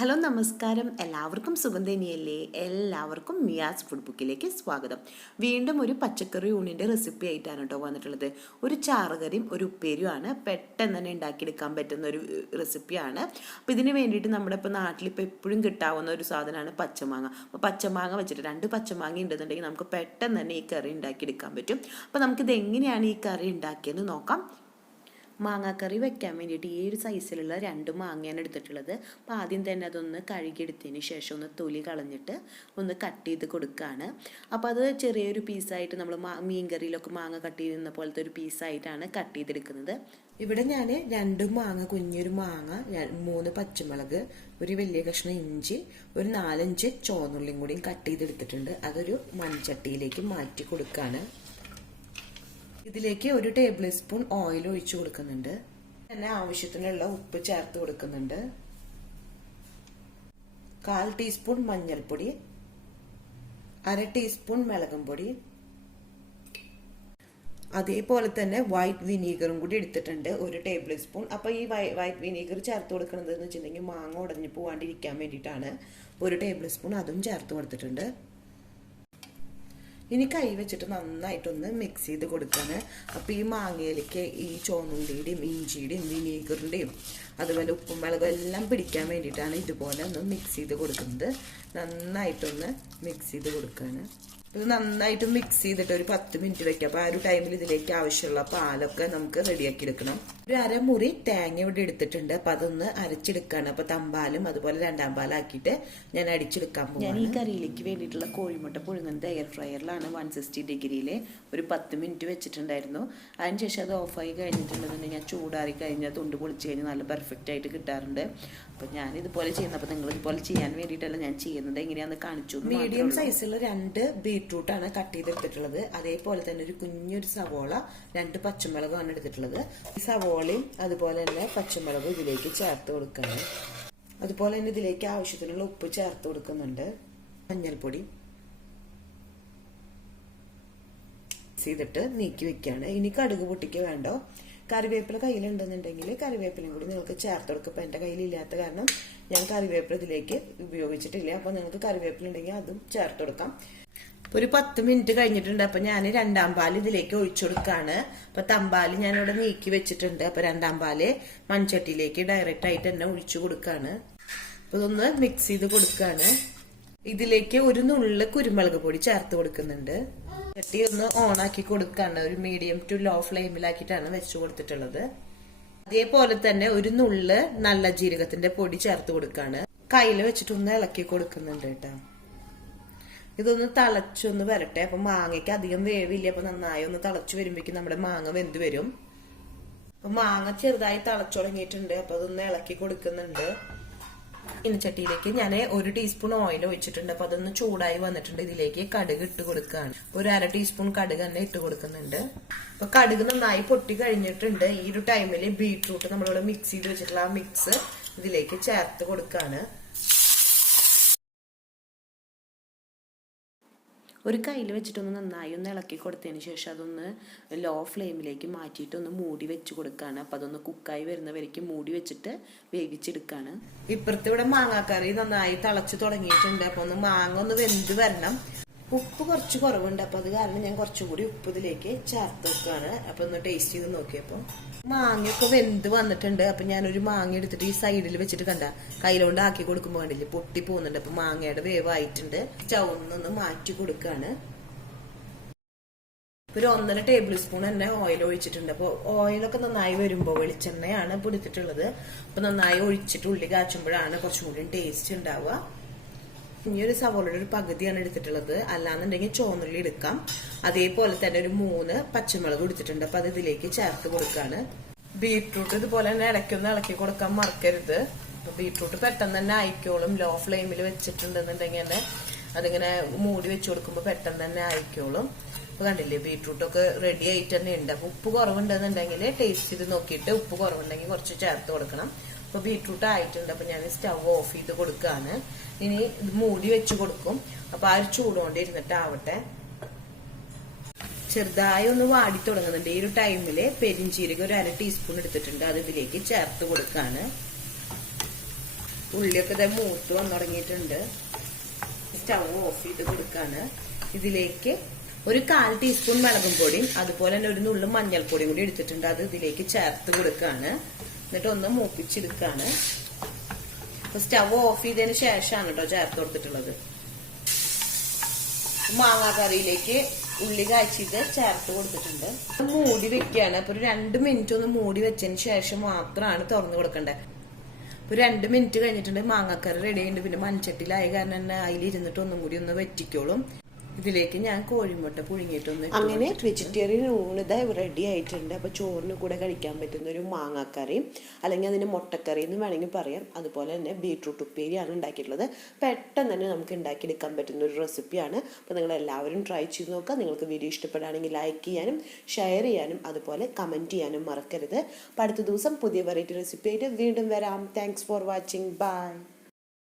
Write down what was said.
Hello നമസ്കാരം, എല്ലാവർക്കും സുഖം തന്നെയല്ലേ? എല്ലാവർക്കും മിയാസ് ഫുഡ് ബുക്കിലേക്ക് സ്വാഗതം. വീണ്ടും ഒരു പച്ചക്കറി ഊണിൻ്റെ റെസിപ്പി ആയിട്ടാണ് കേട്ടോ വന്നിട്ടുള്ളത്. ഒരു ചാറുകറിയും ഒരു ഉപ്പേരിയുമാണ്. പെട്ടെന്ന് തന്നെ ഉണ്ടാക്കിയെടുക്കാൻ പറ്റുന്ന ഒരു റെസിപ്പിയാണ്. അപ്പോൾ ഇതിന് വേണ്ടിയിട്ട് നമ്മുടെ ഇപ്പോൾ നാട്ടിലിപ്പോൾ എപ്പോഴും കിട്ടാവുന്ന ഒരു സാധനമാണ് പച്ചമാങ്ങ. അപ്പോൾ പച്ചമാങ്ങ വെച്ചിട്ട് 2 പച്ചമാങ്ങ ഉണ്ടെന്നുണ്ടെങ്കിൽ നമുക്ക് പെട്ടെന്ന് തന്നെ ഈ കറി ഉണ്ടാക്കിയെടുക്കാൻ പറ്റും. അപ്പോൾ നമുക്കിത് എങ്ങനെയാണ് ഈ കറി ഉണ്ടാക്കിയെന്ന് നോക്കാം. മാങ്ങാക്കറി വെക്കാൻ വേണ്ടിയിട്ട് ഈ ഒരു സൈസിലുള്ള 2 മാങ്ങയാണ് എടുത്തിട്ടുള്ളത്. അപ്പോൾ ആദ്യം തന്നെ അതൊന്ന് കഴുകിയെടുത്തതിന് ശേഷം ഒന്ന് തൊലി കളഞ്ഞിട്ട് ഒന്ന് കട്ട് ചെയ്ത് കൊടുക്കുകയാണ്. അപ്പോൾ അത് ചെറിയൊരു പീസായിട്ട് നമ്മൾ മീൻ കറിയിലൊക്കെ മാങ്ങ കട്ട് ചെയ്യുന്ന പോലത്തെ ഒരു പീസായിട്ടാണ് കട്ട് ചെയ്തെടുക്കുന്നത്. ഇവിടെ ഞാൻ 2 മാങ്ങ, കുഞ്ഞൊരു മാങ്ങ, 3 പച്ചമുളക്, ഒരു വലിയ കഷ്ണം ഇഞ്ചി, ഒരു 4-5 ചുവന്നുള്ളിയും കൂടിയും കട്ട് ചെയ്തെടുത്തിട്ടുണ്ട്. അതൊരു മൺചട്ടിയിലേക്ക് മാറ്റി കൊടുക്കുകയാണ്. ഇതിലേക്ക് 1 ടേബിൾ സ്പൂൺ ഓയിൽ ഒഴിച്ചു കൊടുക്കുന്നുണ്ട്. പിന്നെ ആവശ്യത്തിനുള്ള ഉപ്പ് ചേർത്ത് കൊടുക്കുന്നുണ്ട്. 1/4 ടീസ്പൂൺ മഞ്ഞൾപ്പൊടി, 1/2 ടീസ്പൂൺ മുളകും പൊടി, അതേപോലെ തന്നെ വൈറ്റ് വിനീഗറും കൂടി എടുത്തിട്ടുണ്ട് 1 ടേബിൾ സ്പൂൺ. അപ്പോൾ ഈ വൈറ്റ് വിനീഗർ ചേർത്ത് കൊടുക്കുന്നത് എന്ന് വെച്ചിട്ടുണ്ടെങ്കിൽ മാങ്ങ ഉടഞ്ഞു പോവാണ്ടിരിക്കാൻ വേണ്ടിയിട്ടാണ്. 1 ടേബിൾ സ്പൂൺ അതും ചേർത്ത് കൊടുത്തിട്ടുണ്ട്. ഇനി കൈ വെച്ചിട്ട് നന്നായിട്ടൊന്ന് മിക്സ് ചെയ്ത് കൊടുക്കാണ്. അപ്പോൾ ഈ മാങ്ങയിലേക്ക് ഈ ചുവന്നുള്ളിയുടെയും ഇഞ്ചിയുടെയും വിനീഗറിൻ്റെയും അതുപോലെ ഉപ്പും മുളകും എല്ലാം പിടിക്കാൻ വേണ്ടിയിട്ടാണ് ഇതുപോലെ ഒന്ന് മിക്സ് ചെയ്ത് കൊടുക്കുന്നത്. നന്നായിട്ടൊന്ന് മിക്സ് ചെയ്ത് കൊടുക്കാണ്. ഇത് നന്നായിട്ട് മിക്സ് ചെയ്തിട്ട് ഒരു 10 മിനിറ്റ് വെക്കാം. അപ്പോൾ ആ ഒരു ടൈമിൽ ഇതിലേക്ക് ആവശ്യമുള്ള പാലൊക്കെ നമുക്ക് റെഡിയാക്കി എടുക്കണം. ഒരു 1/2 മുറി തേങ്ങ ഇവിടെ എടുത്തിട്ടുണ്ട്. അപ്പോൾ അതൊന്ന് അരച്ചെടുക്കാണ്. അപ്പോൾ തമ്പാലും അതുപോലെ 2-ാം പാലാക്കിയിട്ട് ഞാൻ അടിച്ചെടുക്കാൻ പോകും. ഞാൻ ഈ കറിയിലേക്ക് വേണ്ടിയിട്ടുള്ള കോഴിമുട്ട പുഴുങ്ങുന്നത് എയർ ഫ്രയറിലാണ് 160 ഡിഗ്രിയിൽ ഒരു 10 മിനിറ്റ് വെച്ചിട്ടുണ്ടായിരുന്നു. അതിനുശേഷം അത് ഓഫായി കഴിഞ്ഞിട്ടുണ്ടെന്നുണ്ടെങ്കിൽ ഞാൻ ചൂടാറി കഴിഞ്ഞാൽ തൊണ്ട് പൊളിച്ച് കഴിഞ്ഞാൽ നല്ല പെർഫെക്റ്റ് ആയിട്ട് കിട്ടാറുണ്ട്. അപ്പോൾ ഞാൻ ഇതുപോലെ ചെയ്യുന്നത്. അപ്പോൾ നിങ്ങൾ ഇതുപോലെ ചെയ്യാൻ വേണ്ടിയിട്ടല്ല ഞാൻ ചെയ്യുന്നത്, എങ്ങനെയാണെന്ന് കാണിച്ചു. മീഡിയം സൈസുള്ള 2 ബീട്രൂട്ടാണ് കട്ട് ചെയ്തെടുത്തിട്ടുള്ളത്. അതേപോലെ തന്നെ ഒരു കുഞ്ഞൊരു സവോള, 2 പച്ചമുളകാണ് എടുത്തിട്ടുള്ളത്. ഈ സവോളയും അതുപോലെ തന്നെ പച്ചമുളകും ഇതിലേക്ക് ചേർത്ത് കൊടുക്കണം. അതുപോലെ തന്നെ ഇതിലേക്ക് ആവശ്യത്തിനുള്ള ഉപ്പ് ചേർത്ത് കൊടുക്കുന്നുണ്ട്. മഞ്ഞൾപ്പൊടി ചെയ്തിട്ട് നീക്കി വെക്കുകയാണ്. ഇനി കടുക് പൊട്ടിക്ക് വേണ്ടോ. കറിവേപ്പില കയ്യിലുണ്ടെന്നുണ്ടെങ്കിൽ കറിവേപ്പിലയും കൂടി നിങ്ങൾക്ക് ചേർത്ത് കൊടുക്കും. ഇപ്പം എൻ്റെ കയ്യിലില്ലാത്ത കാരണം ഞാൻ കറിവേപ്പില ഇതിലേക്ക് ഉപയോഗിച്ചിട്ടില്ല. അപ്പോൾ നിങ്ങൾക്ക് കറിവേപ്പില ഉണ്ടെങ്കിൽ അതും ചേർത്ത് കൊടുക്കാം. ഒരു 10 മിനിറ്റ് കഴിഞ്ഞിട്ടുണ്ട്. അപ്പൊ ഞാൻ 2-ാം പാല് ഇതിലേക്ക് ഒഴിച്ചു കൊടുക്കാണ്. അപ്പൊ തമ്പാല് ഞാൻ ഇവിടെ നീക്കി വെച്ചിട്ടുണ്ട്. അപ്പൊ 2-ാം പാല് മൺചട്ടിയിലേക്ക് ഡയറക്റ്റ് ആയിട്ട് തന്നെ ഒഴിച്ചു കൊടുക്കാണ്. അപ്പൊ ഇതൊന്ന് മിക്സ് ചെയ്ത് കൊടുക്കാണ്. ഇതിലേക്ക് ഒരു നുള്ള് കുരുമുളക് പൊടി ചേർത്ത് കൊടുക്കുന്നുണ്ട്. ചട്ടി ഒന്ന് ഓണാക്കി കൊടുക്കാണ്. ഒരു മീഡിയം ടു ലോ ഫ്ലെയിമിലാക്കിയിട്ടാണ് വെച്ചു കൊടുത്തിട്ടുള്ളത്. അതേപോലെ തന്നെ ഒരു നുള്ള് നല്ല ജീരകത്തിന്റെ പൊടി ചേർത്ത് കൊടുക്കാണ്. കയ്യിൽ വെച്ചിട്ടൊന്ന് ഇളക്കി കൊടുക്കുന്നുണ്ട് കേട്ടോ. ഇതൊന്ന് തിളച്ചൊന്ന് വരട്ടെ. അപ്പൊ മാങ്ങയ്ക്ക് അധികം വേവില്ല. അപ്പൊ നന്നായി ഒന്ന് തിളച്ചു വരുമ്പോഴേക്കും നമ്മുടെ മാങ്ങ വെന്ത് വരും. അപ്പൊ മാങ്ങ ചെറുതായി തിളച്ചു തുടങ്ങിയിട്ടുണ്ട്. അപ്പൊ അതൊന്ന് ഇളക്കി കൊടുക്കുന്നുണ്ട്. ചട്ടിയിലേക്ക് ഞാൻ 1 ടീസ്പൂൺ ഓയിൽ ഒഴിച്ചിട്ടുണ്ട്. അപ്പൊ അതൊന്ന് ചൂടായി വന്നിട്ടുണ്ട്. ഇതിലേക്ക് കടുക് ഇട്ട് കൊടുക്കുകയാണ്. ഒരു 1/2 ടീസ്പൂൺ കടുക് തന്നെ ഇട്ട് കൊടുക്കുന്നുണ്ട്. അപ്പൊ കടുക് നന്നായി പൊട്ടി കഴിഞ്ഞിട്ടുണ്ട്. ഈ ഒരു ടൈമിൽ ബീട്രൂട്ട് നമ്മളിവിടെ മിക്സ് ചെയ്ത് വെച്ചിട്ടുള്ള ആ മിക്സ് ഇതിലേക്ക് ചേർത്ത് കൊടുക്കുകയാണ്. ഒരു കയ്യിൽ വെച്ചിട്ടൊന്ന് നന്നായി ഒന്ന് ഇളക്കി കൊടുത്തതിന് ശേഷം അതൊന്ന് ലോ ഫ്ലെയിമിലേക്ക് മാറ്റിയിട്ട് ഒന്ന് മൂടി വെച്ച് കൊടുക്കുകയാണ്. അപ്പം അതൊന്ന് കുക്കായി വരുന്നവരേക്കും മൂടി വെച്ചിട്ട് വേവിച്ചെടുക്കുകയാണ്. ഇപ്പുറത്ത് ഇവിടെ മാങ്ങാക്കറി നന്നായി തിളച്ച് തുടങ്ങിയിട്ടുണ്ട്. അപ്പോൾ ഒന്ന് മാങ്ങ ഒന്ന് വെന്ത് വരണം. ഉപ്പ് കുറച്ച് കുറവുണ്ട്. അപ്പോൾ അത് കാരണം ഞാൻ കുറച്ചുകൂടി ഉപ്പ് ഇതിലേക്ക് ചേർത്ത് വെക്കുകയാണ്. അപ്പോൾ ഒന്ന് ടേസ്റ്റ് ചെയ്ത് നോക്കിയപ്പോൾ മാങ്ങയൊക്കെ വെന്ത് വന്നിട്ടുണ്ട്. അപ്പൊ ഞാനൊരു മാങ്ങ എടുത്തിട്ട് ഈ സൈഡിൽ വെച്ചിട്ട് കണ്ട കയ്യിലോണ്ട് ആക്കി കൊടുക്കുമ്പോൾ കണ്ടില്ലേ പൊട്ടി പോകുന്നുണ്ട്. അപ്പൊ മാങ്ങയുടെ വേവായിട്ടുണ്ട്. സ്റ്റൗന്നൊന്ന് മാറ്റി കൊടുക്കാണ്. ഒരു 1.5 ടേബിൾ സ്പൂൺ തന്നെ ഓയിൽ ഒഴിച്ചിട്ടുണ്ട്. അപ്പോൾ ഓയിലൊക്കെ നന്നായി വരുമ്പോൾ വെളിച്ചെണ്ണയാണ് പൊടിച്ചിട്ടുള്ളത്. അപ്പൊ നന്നായി ഒഴിച്ചിട്ട് ഉള്ളി കാച്ചുമ്പോഴാണ് കുറച്ചും കൂടി ടേസ്റ്റ് ഉണ്ടാവുക. ഇനിയൊരു സവോളയുടെ ഒരു പകുതിയാണ് എടുത്തിട്ടുള്ളത്. അല്ലാന്നുണ്ടെങ്കിൽ ചുവന്നുള്ളി എടുക്കാം. അതേപോലെ തന്നെ ഒരു 3 പച്ചമുളക് എടുത്തിട്ടുണ്ട്. അപ്പൊ അത് ഇതിലേക്ക് ചേർത്ത് കൊടുക്കാണ്. ബീട്രൂട്ട് ഇതുപോലെ തന്നെ ഇടയ്ക്കൊന്ന് ഇളക്കി കൊടുക്കാൻ മറക്കരുത്. അപ്പൊ ബീട്രൂട്ട് പെട്ടെന്ന് തന്നെ ആയിക്കോളും. ലോ ഫ്ലെയിമിൽ വെച്ചിട്ടുണ്ടെന്നുണ്ടെങ്കിൽ തന്നെ അതിങ്ങനെ മൂടി വെച്ച് കൊടുക്കുമ്പോൾ പെട്ടെന്ന് തന്നെ ആയിക്കോളും. അപ്പൊ കണ്ടില്ലേ ബീട്രൂട്ടൊക്കെ റെഡി ആയിട്ട് തന്നെ ഉണ്ട്. അപ്പൊ ഉപ്പ് കുറവുണ്ടെന്നുണ്ടെങ്കിൽ ടേസ്റ്റ് ചെയ്ത് നോക്കിയിട്ട് ഉപ്പ് കുറവുണ്ടെങ്കിൽ കുറച്ച് ചേർത്ത് കൊടുക്കണം. അപ്പൊ ബീട്രൂട്ട് ആയിട്ടുണ്ട്. അപ്പൊ ഞാൻ സ്റ്റവ് ഓഫ് ചെയ്ത് കൊടുക്കുകയാണ്. ഇനി ഇത് മൂടി വെച്ച് കൊടുക്കും. അപ്പൊ ആ ഒരു ചൂടുകൊണ്ട് ഇരുന്നിട്ടാവട്ടെ. ചെറുതായി ഒന്ന് വാടി തുടങ്ങുന്നുണ്ട്. ഈ ഒരു ടൈമില് പെരിഞ്ചീരകം ഒരു 1/2 ടീസ്പൂൺ എടുത്തിട്ടുണ്ട്. അത് ഇതിലേക്ക് ചേർത്ത് കൊടുക്കാണ്. ഉള്ളിയൊക്കെ ഇതേ മൂത്ത് വന്നു തുടങ്ങിയിട്ടുണ്ട്. സ്റ്റവ് ഓഫ് ചെയ്ത് കൊടുക്കാണ്. ഇതിലേക്ക് ഒരു 1/4 ടീസ്പൂൺ മുളകും പൊടിയും അതുപോലെ തന്നെ ഒരു നുള്ളു മഞ്ഞൾപ്പൊടിയും കൂടി എടുത്തിട്ടുണ്ട്. അത് ഇതിലേക്ക് ചേർത്ത് കൊടുക്കാണ്. എന്നിട്ട് ഒന്ന് മൂപ്പിച്ചെടുക്കാണ്. അപ്പൊ സ്റ്റവ് ഓഫ് ചെയ്തതിന് ശേഷമാണ് കേട്ടോ ചേർത്ത് കൊടുത്തിട്ടുള്ളത്. മാങ്ങാ കറിയിലേക്ക് ഉള്ളി കാച്ചിട്ട് ചേർത്ത് കൊടുത്തിട്ടുണ്ട്. മൂടി വെക്കുകയാണ്. അപ്പൊ ഒരു 2 മിനിറ്റ് ഒന്ന് മൂടി വെച്ചതിന് ശേഷം മാത്രമാണ് തുറന്നു കൊടുക്കേണ്ടത്. ഒരു 2 മിനിറ്റ് കഴിഞ്ഞിട്ടുണ്ട്. മാങ്ങാക്കറി റെഡി ആയിട്ടുണ്ട്. പിന്നെ മൺചട്ടിയിലായ കാരണം തന്നെ അതിലിരുന്നിട്ട് ഒന്നും കൂടി ഒന്ന് വെറ്റിക്കോളും. ഇതിലേക്ക് ഞാൻ കോഴിമുട്ട പുഴുങ്ങിയിട്ടൊന്ന് അങ്ങനെ വെജിറ്റേറിയൻ ഊണ് ഇതാ റെഡി ആയിട്ടുണ്ട്. അപ്പൊ ചോറിന് കൂടെ കഴിക്കാൻ പറ്റുന്ന ഒരു മാങ്ങാക്കറിയും അല്ലെങ്കിൽ അതിന് മുട്ടക്കറി എന്ന് വേണമെങ്കിൽ പറയാം. അതുപോലെ തന്നെ ബീട്രൂട്ട് ഉപ്പേരിയാണ് ഉണ്ടാക്കിയിട്ടുള്ളത്. പെട്ടെന്ന് തന്നെ നമുക്ക് ഉണ്ടാക്കിയെടുക്കാൻ പറ്റുന്ന ഒരു റെസിപ്പിയാണ്. അപ്പോൾ നിങ്ങൾ എല്ലാവരും ട്രൈ ചെയ്ത് നോക്കുക. നിങ്ങൾക്ക് വീഡിയോ ഇഷ്ടപ്പെടുകയാണെങ്കിൽ ലൈക്ക് ചെയ്യാനും ഷെയർ ചെയ്യാനും അതുപോലെ കമൻറ്റ് ചെയ്യാനും മറക്കരുത്. അപ്പോൾ അടുത്ത ദിവസം പുതിയ വെറൈറ്റി റെസിപ്പി ആയിട്ട് വീണ്ടും വരാം. Thanks for watching. ബൈ.